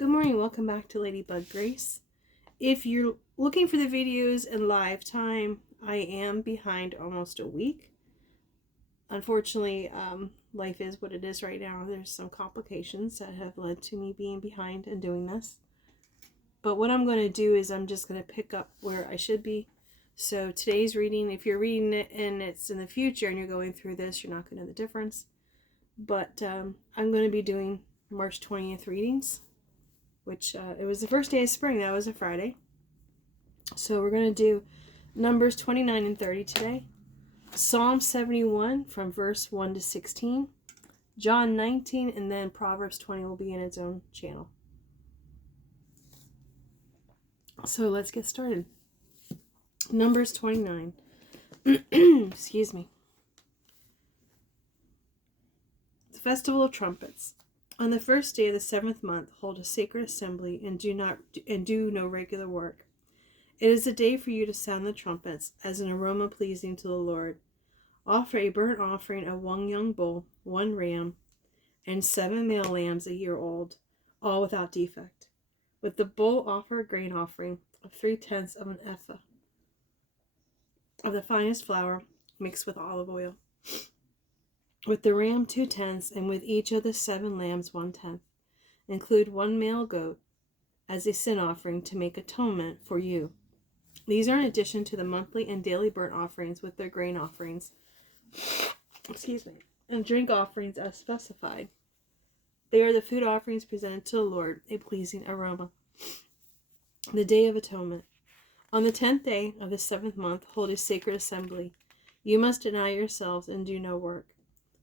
Good morning, welcome back to Ladybug Grace. If you're looking for the videos in live time, I am behind almost a week. Unfortunately, life is what it is right now. There's some complications that have led to me being behind and doing this. But what I'm going to do is I'm just going to pick up where I should be. So today's reading, if you're reading it and it's in the future and you're going through this, you're not going to know the difference. But I'm going to be doing March 20th readings, which it was the first day of spring. That was a Friday. So we're going to do Numbers 29 and 30 today. Psalm 71 from verse 1 to 16. John 19, and then Proverbs 20 will be in its own channel. So let's get started. Numbers 29. Excuse me. The Festival of Trumpets. On the first day of the 7th month, hold a sacred assembly and do no regular work. It is a day for you to sound the trumpets as an aroma pleasing to the Lord. Offer a burnt offering of 1 young bull, 1 ram, and 7 male lambs a year old, all without defect. With the bull, offer a grain offering of 3/10 of an ephah of the finest flour mixed with olive oil. With the ram, 2/10, and with each of the 7 lambs, 1/10. Include 1 male goat as a sin offering to make atonement for you. These are in addition to the monthly and daily burnt offerings with their grain offerings, and drink offerings as specified. They are the food offerings presented to the Lord, a pleasing aroma. The Day of Atonement. On the 10th day of the 7th month, hold a sacred assembly. You must deny yourselves and do no work.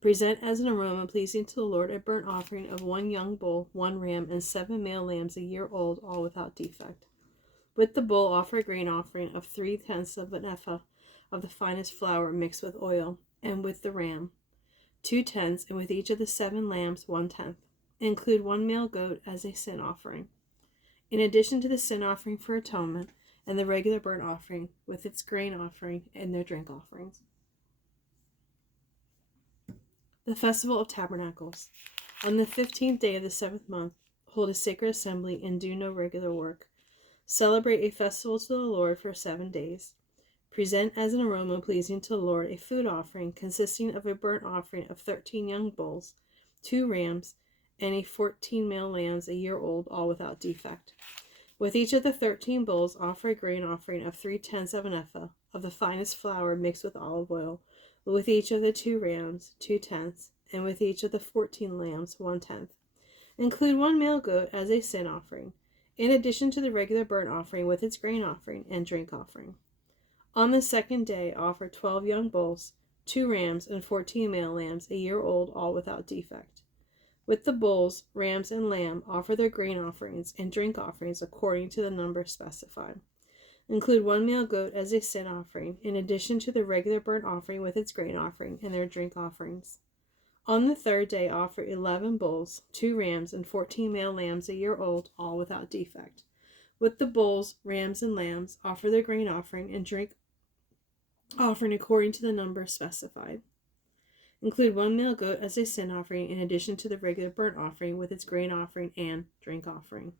Present as an aroma pleasing to the Lord a burnt offering of 1 young bull, 1 ram, and 7 male lambs a year old, all without defect. With the bull, offer a grain offering of 3/10 of an ephah of the finest flour mixed with oil, and with the ram, 2/10, and with each of the 7 lambs, 1/10. Include 1 male goat as a sin offering, in addition to the sin offering for atonement and the regular burnt offering with its grain offering and their drink offerings. The Festival of Tabernacles. On the 15th day of the 7th month, hold a sacred assembly and do no regular work. Celebrate a festival to the Lord for 7 days. Present as an aroma pleasing to the Lord a food offering consisting of a burnt offering of 13 young bulls, 2 rams, and 14 male lambs a year old, all without defect. With each of the 13 bulls, offer a grain offering of 3/10 of an ephah of the finest flour mixed with olive oil. With each of the 2 rams, 2/10, and with each of the 14 lambs, 1/10. Include 1 male goat as a sin offering, in addition to the regular burnt offering with its grain offering and drink offering. On the 2nd day, offer 12 young bulls, 2 rams, and 14 male lambs a year old, all without defect. With the bulls, rams, and lamb, offer their grain offerings and drink offerings according to the number specified. Include 1 male goat as a sin offering, in addition to the regular burnt offering with its grain offering and their drink offerings. On the 3rd day, offer 11 bulls, 2 rams, and 14 male lambs a year old, all without defect. With the bulls, rams, and lambs, offer their grain offering and drink offering according to the number specified. Include 1 male goat as a sin offering, in addition to the regular burnt offering with its grain offering and drink offering.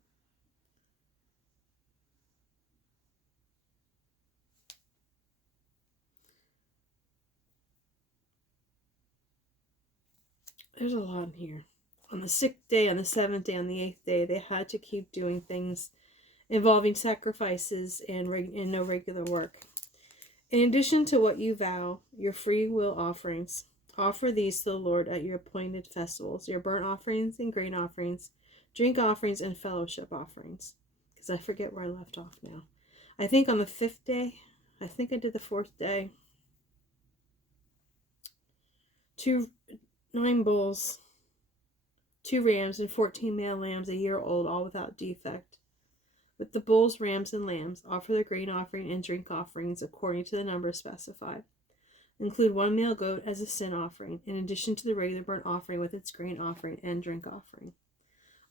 There's a lot in here. On the 6th day, on the 7th day, on the 8th day, they had to keep doing things involving sacrifices and no regular work. In addition to what you vow, your free will offerings, offer these to the Lord at your appointed festivals, your burnt offerings and grain offerings, drink offerings, and fellowship offerings. Because I forget where I left off now. I think on the 5th day, I think I did the 4th day. 9 bulls, 2 rams, and 14 male lambs a year old, all without defect. With the bulls, rams, and lambs, offer their grain offering and drink offerings according to the number specified. Include 1 male goat as a sin offering, in addition to the regular burnt offering with its grain offering and drink offering.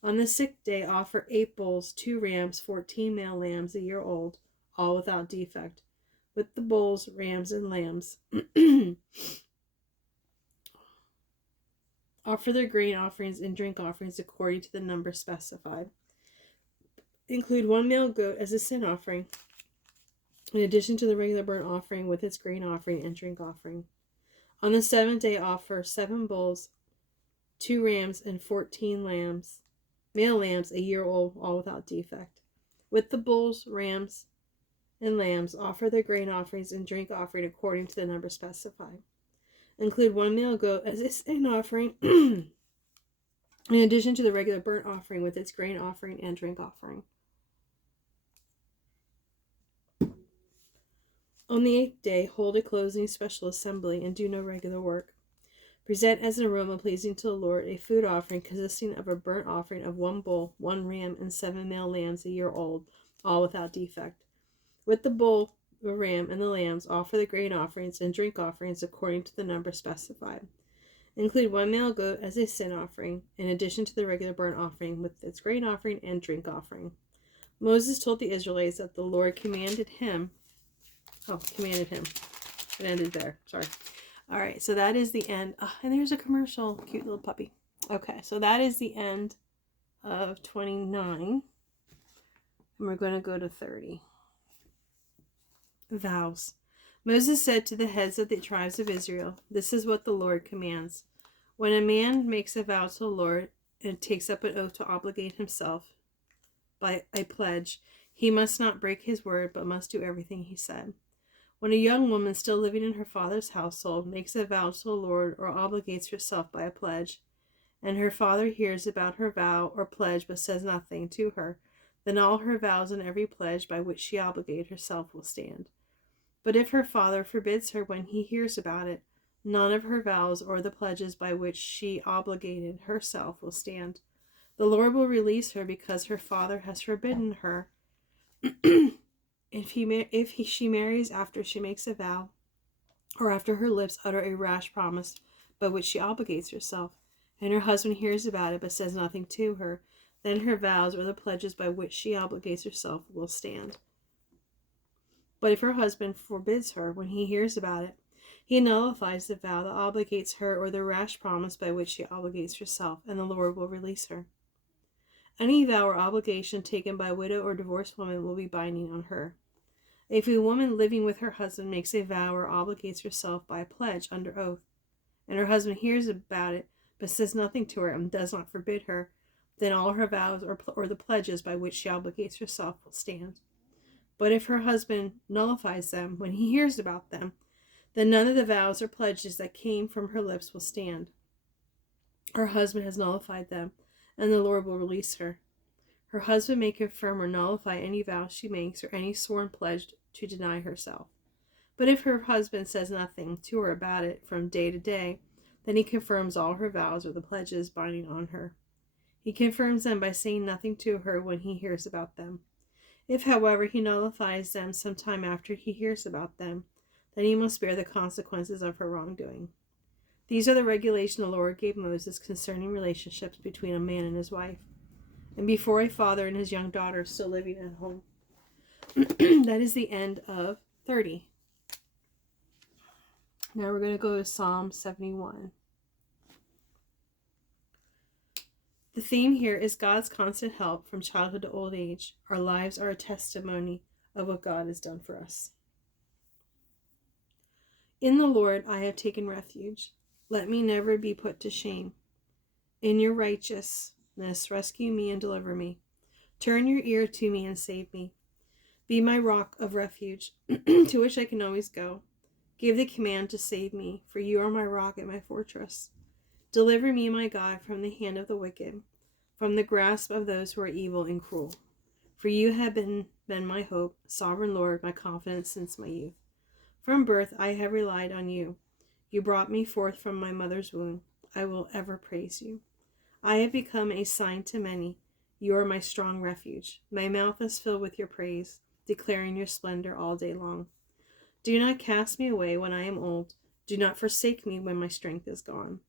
On the 6th day, offer 8 bulls, 2 rams, 14 male lambs a year old, all without defect. With the bulls, rams, and lambs, offer their grain offerings and drink offerings according to the number specified. Include 1 male goat as a sin offering, in addition to the regular burnt offering with its grain offering and drink offering. On the 7th day, offer 7 bulls, 2 rams, and 14 lambs, male lambs a year old, all without defect. With the bulls, rams, and lambs, offer the grain offerings and drink offering according to the number specified. Include 1 male goat as a sin offering, in addition to the regular burnt offering with its grain offering and drink offering. On the 8th day, hold a closing special assembly and do no regular work. Present as an aroma pleasing to the Lord a food offering consisting of a burnt offering of 1 bull, 1 ram, and 7 male lambs a year old, all without defect. With the bull, the ram, and the lambs, offer the grain offerings and drink offerings according to the number specified. Include 1 male goat as a sin offering, in addition to the regular burnt offering with its grain offering and drink offering. Moses told the Israelites that the Lord commanded him. It ended there. Sorry. All right, so that is the end. Oh, and there's a commercial. Cute little puppy. Okay, so that is the end of 29. And we're going to go to 30. Vows. Moses said to the heads of the tribes of Israel, "This is what the Lord commands. When a man makes a vow to the Lord and takes up an oath to obligate himself by a pledge, he must not break his word, but must do everything he said. When a young woman still living in her father's household makes a vow to the Lord or obligates herself by a pledge, and her father hears about her vow or pledge but says nothing to her, then all her vows and every pledge by which she obligated herself will stand. But if her father forbids her when he hears about it, none of her vows or the pledges by which she obligated herself will stand. The Lord will release her because her father has forbidden her. She marries after she makes a vow, or after her lips utter a rash promise by which she obligates herself, and her husband hears about it but says nothing to her, then her vows or the pledges by which she obligates herself will stand. But if her husband forbids her when he hears about it, he nullifies the vow that obligates her or the rash promise by which she obligates herself, and the Lord will release her. Any vow or obligation taken by a widow or divorced woman will be binding on her. If a woman living with her husband makes a vow or obligates herself by a pledge under oath, and her husband hears about it but says nothing to her and does not forbid her, then all her vows or the pledges by which she obligates herself will stand. But if her husband nullifies them when he hears about them, then none of the vows or pledges that came from her lips will stand. Her husband has nullified them, and the Lord will release her. Her husband may confirm or nullify any vow she makes or any sworn pledge to deny herself. But if her husband says nothing to her about it from day to day, then he confirms all her vows or the pledges binding on her. He confirms them by saying nothing to her when he hears about them. If, however, he nullifies them some time after he hears about them, then he must bear the consequences of her wrongdoing. These are the regulations the Lord gave Moses concerning relationships between a man and his wife, and before a father and his young daughter still living at home. That is the end of 30. Now we're going to go to Psalm 71. The theme here is God's constant help from childhood to old age. Our lives are a testimony of what God has done for us. In the Lord I have taken refuge. Let me never be put to shame. In your righteousness rescue me and deliver me. Turn your ear to me and save me. Be my rock of refuge, to which I can always go. Give the command to save me, for you are my rock and my fortress. Deliver me, my God, from the hand of the wicked, from the grasp of those who are evil and cruel. For you have been my hope, sovereign Lord, my confidence since my youth. From birth I have relied on you. You brought me forth from my mother's womb. I will ever praise you. I have become a sign to many. You are my strong refuge. My mouth is filled with your praise, declaring your splendor all day long. Do not cast me away when I am old. Do not forsake me when my strength is gone.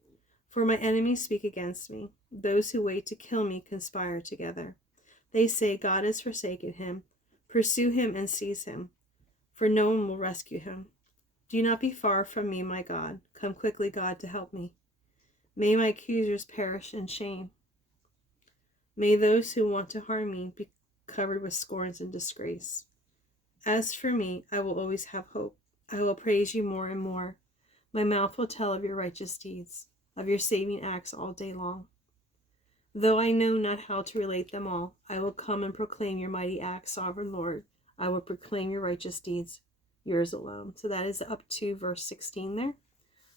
For my enemies speak against me. Those who wait to kill me conspire together. They say, God has forsaken him. Pursue him and seize him, for no one will rescue him. Do not be far from me, my God. Come quickly, God, to help me. May my accusers perish in shame. May those who want to harm me covered with scorns and disgrace. As for me, I will always have hope. I will praise you more and more. My mouth will tell of your righteous deeds, of your saving acts all day long. Though I know not how to relate them all, I will come and proclaim your mighty acts, sovereign Lord. I will proclaim your righteous deeds, yours alone. So that is up to verse 16 there.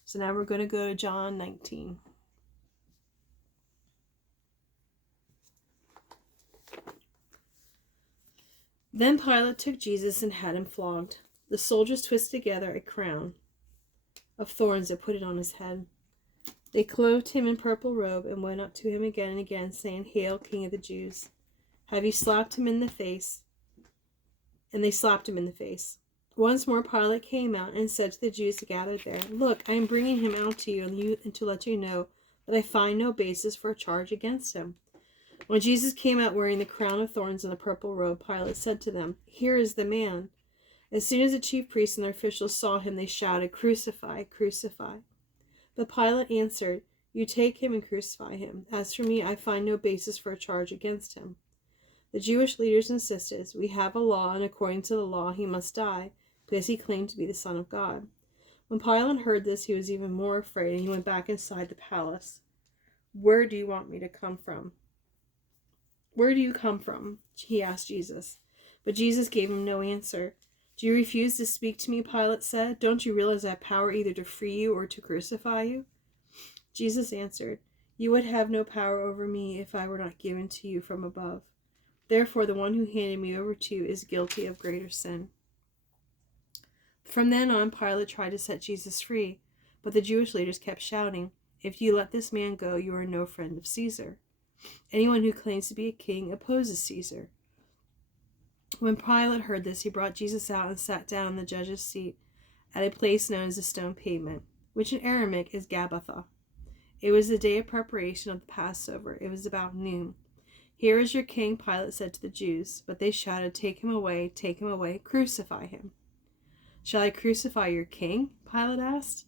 So now we're going to go to John 19. Then Pilate took Jesus and had him flogged. The soldiers twisted together a crown of thorns and put it on his head. They clothed him in purple robe and went up to him again and again, saying, Hail, King of the Jews! Have you slapped him in the face? And they slapped him in the face. Once more Pilate came out and said to the Jews gathered there, Look, I am bringing him out to you and to let you know that I find no basis for a charge against him. When Jesus came out wearing the crown of thorns and the purple robe, Pilate said to them, Here is the man. As soon as the chief priests and their officials saw him, they shouted, Crucify, crucify. But Pilate answered, You take him and crucify him. As for me, I find no basis for a charge against him. The Jewish leaders insisted, We have a law, and according to the law he must die, because he claimed to be the Son of God. When Pilate heard this, he was even more afraid, and he went back inside the palace. Where do you want me to come from? Where do you come from? He asked Jesus. But Jesus gave him no answer. Do you refuse to speak to me? Pilate said. Don't you realize I have power either to free you or to crucify you? Jesus answered, You would have no power over me if I were not given to you from above. Therefore, the one who handed me over to you is guilty of greater sin. From then on, Pilate tried to set Jesus free, but the Jewish leaders kept shouting, If you let this man go, you are no friend of Caesar. Anyone who claims to be a king opposes Caesar. When Pilate heard this, he brought Jesus out and sat down on the judge's seat at a place known as the Stone Pavement, which in Aramaic is Gabbatha. It was the day of preparation of the Passover. It was about noon. Here is your king, Pilate said to the Jews. But they shouted, Take him away, crucify him. Shall I crucify your king? Pilate asked.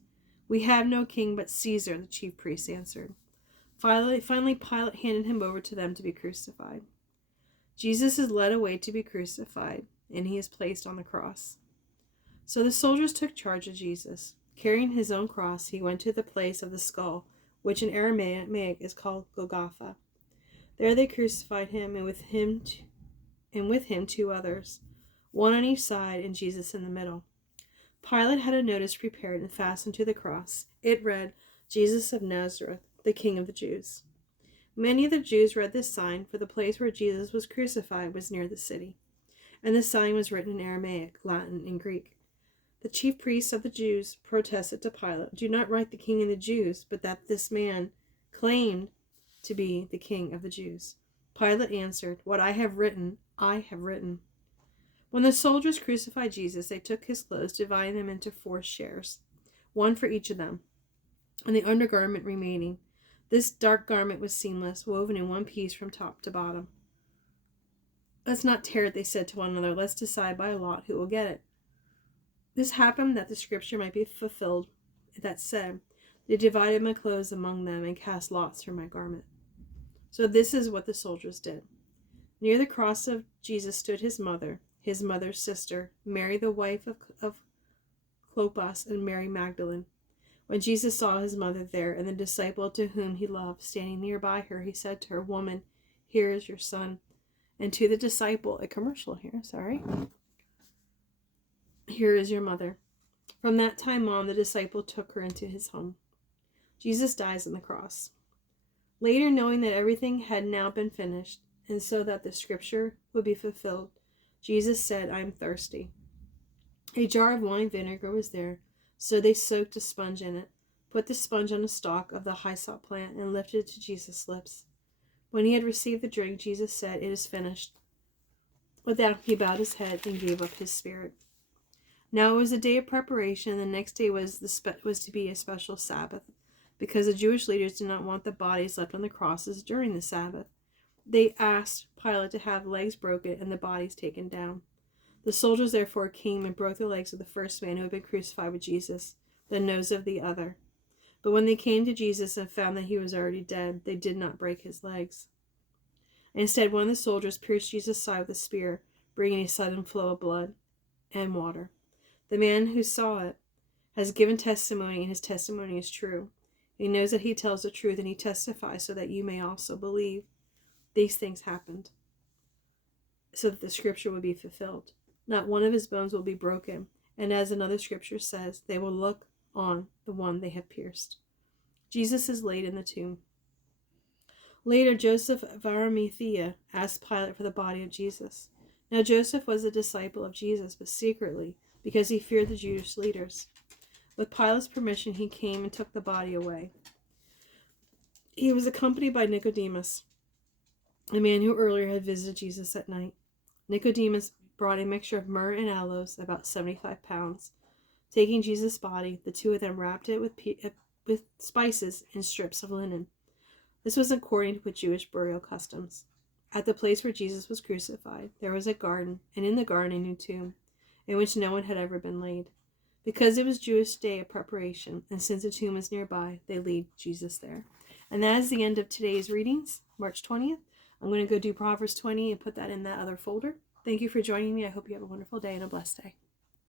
We have no king but Caesar, the chief priests answered. Finally, Pilate handed him over to them to be crucified. Jesus is led away to be crucified, and he is placed on the cross. So the soldiers took charge of Jesus. Carrying his own cross, he went to the place of the skull, which in Aramaic is called Golgotha. There they crucified him, and with him 2 others, one on each side and Jesus in the middle. Pilate had a notice prepared and fastened to the cross. It read, Jesus of Nazareth, the King of the Jews. Many of the Jews read this sign, for the place where Jesus was crucified was near the city, and the sign was written in Aramaic, Latin, and Greek. The chief priests of the Jews protested to Pilate, Do not write the King of the Jews, but that this man claimed to be the King of the Jews. Pilate answered, What I have written, I have written. When the soldiers crucified Jesus, they took his clothes, dividing them into 4 shares, one for each of them, and the undergarment remaining. This dark garment was seamless, woven in one piece from top to bottom. Let's not tear it, they said to one another. Let's decide by lot who will get it. This happened that the scripture might be fulfilled that said, They divided my clothes among them and cast lots for my garment. So this is what the soldiers did. Near the cross of Jesus stood his mother's sister, Mary the wife of Clopas, and Mary Magdalene. When Jesus saw his mother there and the disciple to whom he loved standing nearby her, he said to her, Woman, here is your son. And to the disciple, a commercial here, Here is your mother. From that time on, the disciple took her into his home. Jesus dies on the cross. Later, knowing that everything had now been finished, and so that the scripture would be fulfilled, Jesus said, I am thirsty. A jar of wine vinegar was there, so they soaked a sponge in it, put the sponge on a stalk of the hyssop plant, and lifted it to Jesus' lips. When he had received the drink, Jesus said, It is finished. With that, he bowed his head and gave up his spirit. Now it was a day of preparation, and the next day was to be a special Sabbath, because the Jewish leaders did not want the bodies left on the crosses during the Sabbath. They asked Pilate to have legs broken and the bodies taken down. The soldiers therefore came and broke the legs of the first man who had been crucified with Jesus, the nose of the other. But when they came to Jesus and found that he was already dead, they did not break his legs. Instead, one of the soldiers pierced Jesus' side with a spear, bringing a sudden flow of blood and water. The man who saw it has given testimony, and his testimony is true. He knows that he tells the truth, and he testifies so that you may also believe. These things happened so that the scripture would be fulfilled. Not one of his bones will be broken, and as another scripture says, they will look on the one they have pierced. Jesus is laid in the tomb. Later, Joseph of Arimathea asked Pilate for the body of Jesus. Now Joseph was a disciple of Jesus, but secretly, because he feared the Jewish leaders. With Pilate's permission, he came and took the body away. He was accompanied by Nicodemus, a man who earlier had visited Jesus at night. Nicodemus brought a mixture of myrrh and aloes, about 75 pounds. Taking Jesus' body, the two of them wrapped it with spices and strips of linen. This was according with Jewish burial customs. At the place where Jesus was crucified, there was a garden, and in the garden a new tomb, in which no one had ever been laid. Because it was Jewish day of preparation, and since the tomb was nearby, they laid Jesus there. And that is the end of today's readings, March 20th. I'm going to go do Proverbs 20 and put that in that other folder. Thank you for joining me. I hope you have a wonderful day and a blessed day.